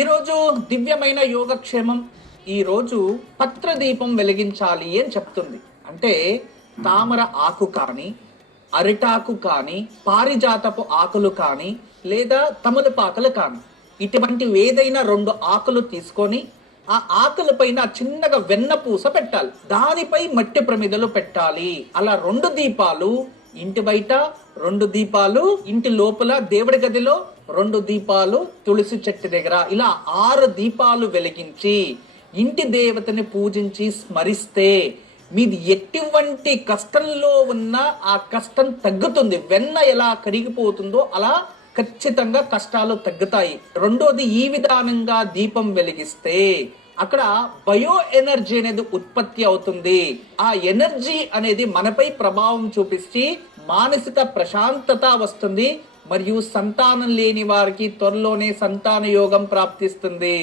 ఈరోజు దివ్యమైన యోగక్షేమం ఈరోజు పత్రదీపం వెలిగించాలి అని చెప్తుంది. అంటే తామర ఆకు కానీ అరిటాకు కానీ పారిజాతపు ఆకులు కానీ లేదా తమలపాకులు కానీ. ఇటువంటి ఏదైనా రెండు ఆకులు తీసుకొని ఆ ఆకుల పైన చిన్నగా వెన్న పూస పెట్టాలి. దానిపై మట్టి ప్రమిదలు పెట్టాలి. అలా రెండు దీపాలు ఇంటి బయట రెండు దీపాలు ఇంటి లోపల దేవుడి గదిలో రెండు దీపాలు తులసి చెట్టు దగ్గర. ఇలా ఆరు దీపాలు వెలిగించి ఇంటి దేవతని పూజించి స్మరిస్తే మీది ఎటువంటి కష్టంలో ఉన్న ఆ కష్టం తగ్గుతుంది. వెన్న ఎలా కరిగిపోతుందో అలా ఖచ్చితంగా కష్టాలు తగ్గుతాయి. రెండోది ఈ విధానంగా దీపం వెలిగిస్తే అక్కడ బయో ఎనర్జీ అనేది ఉత్పత్తి అవుతుంది. ఆ ఎనర్జీ అనేది మనపై ప్రభావం చూపిస్తే మానసిక ప్రశాంతత వస్తుంది. మరియు సంతానం లేని వారికి త్వరలోనే సంతాన యోగం ప్రాప్తిస్తుంది.